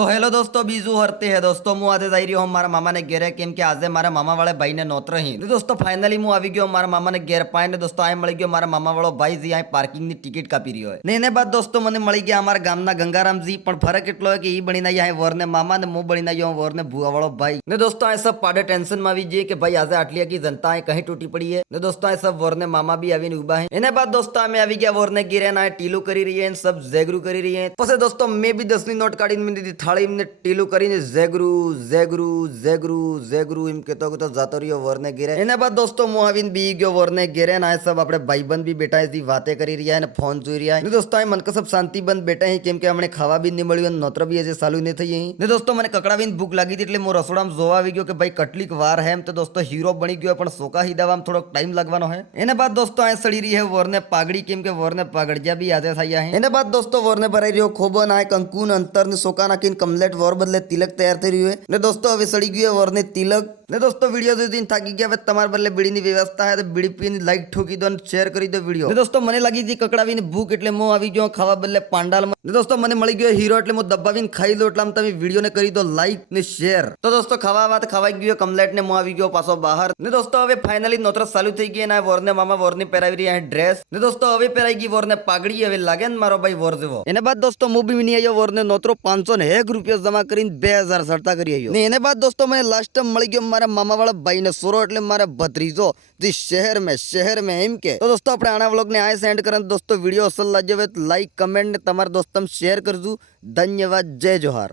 તો હેલો દોસ્તો બીજું હરતે હે દોસ્તો હું આજે જઈ રહ્યો મારા મામાને ઘેરે કેમ કે આજે મારા મામા વાળા ભાઈને નોતર હી દોસ્તો ફાઇનલી હું આવી ગયો મારા મામાને ઘેર પાઈને દોસ્તો આ મળી ગયો મારા મામા વાળો ભાઈ જે આ પાર્કિંગની ટિકિટ કાપી રહ્યો હોય ને એને બાદ દોસ્તો મને મળી ગયા અમારા ગામના ગંગારામજી પણ ફરક એટલો હોય કે ઈ બનીને અહીંયા વરને મામા ને હું બનીને આવ્યો વરને ભૂવા વાળો ભાઈ ને દોસ્તો આ સબ પાડે ટેન્શન માં આવી જઈએ કે ભાઈ આજે આટલી આખી જનતા કहीं તૂટી પડી है ને દોસ્તો આ સબ વરને મામા બી આવીને ઉભા હે એને બાદ દોસ્તો અમે આવી ગયા વરને ઘેરે ના ટીલું કરી રહી હે સબ ઝેગરું કરી રહી હે પછી દોસ્તો મેં બી 10 ની નોટ કાઢીને મેં દીધી થાળી ને ટીલું કરીને ઝેગરું ઝેગરું ઝેગરું ઝેગરું એમ કહેતો જતો રહ્યો વરને ઘેરે એના બાદ દોસ્તો હું આવીને બી ગયો વરને ઘેરે ને આ સબ આપણે ભાઈબંધ બી બેઠા હતી વાતે કરી રહ્યા ને ફોન જોઈ રહ્યા ને દોસ્તો આ મન કે સબ શાંતિ બંધ બેઠા હે કેમ કે હમણે ખાવા બી નહીં મળ્યું અને નોત્ર બી હજે ચાલુ નહીં થઈ ને દોસ્તો મને કકડાવીને ભૂખ લાગી હતી એટલે હું રસોડામાં જોવા આવી ગયો કે ભાઈ કેટલીક વાર હે એમ તો દોસ્તો હીરો બની ગયો પણ સોકા હીદાવામાં થોડોક ટાઈમ લાગવાનો હે એના બાદ દોસ્તો આ સડી રહી હે વરને પાઘડી કેમ કે વરને પાઘડિયા બી આજે થયા હે એના બાદ દોસ્તો વરને ભરાઈ રહ્યો ખોબો ના કંકુન અંતર ને સોકા નાખીને કમલેટ વર બદલે તિલક તૈયાર થઈ રહ્યું હે ને દોસ્તો હવે સડી ગયું વરને તિલક ને દોસ્તો વિડીયો જોઈને થાકી ગયા હવે તમારા બદલે બીડીની વ્યવસ્થા હે તો બીડી પીને લાઈક ઠોકી દો અને શેર કરી દો વિડીયો ને દોસ્તો મને લાગી હતી કકડાવીને ભૂખ એટલે હું આવી ગયો ખાવા બદલે પાંડાલમાં ને દોસ્તો મને મળી ગયો હીરો એટલે હું દબાવીને ખાઈ લો એટલે તમે વિડીયોને કરી દો લાઈક ને શેર તો દોસ્તો ખાવા વાત ખવાઈ ગયો કમલેટ ને હું આવી ગયો પાછો બહાર ને દોસ્તો હવે ફાઇનલી નોતર ચાલુ થઈ ગઈ ને વરને મામા વરની પહેરાવી રહ્યા ડ્રેસ ને દોસ્તો હવે પહેરાઈ ગઈ વરને પાઘડી હવે લાગે ને મારો ભાઈ વર જેવો એને બાદ દોસ્તો હું બી નહીં આવ્યો વરને નોતરો 501 રૂપિયા જમા કરીને 2000 સરતા કરી આવ્યો ને એને બાદ દોસ્તો મને લાસ્ટ ટાઈમ મળી ગયો મારા મામા વાળા ભાઈ ને સોરો એટલે મારા ભત્રીજો જે શહેર में એમ કે તો દોસ્તો આપણે આના વ્લોગ ને આ સેન્ડ કરે દોસ્તો વિડીયો અસલ લાગ્યો હોય તો લાઈક કમેન્ટ ને તમારા દોસ્તમ શેર કરજો ધન્યવાદ જય જોહાર।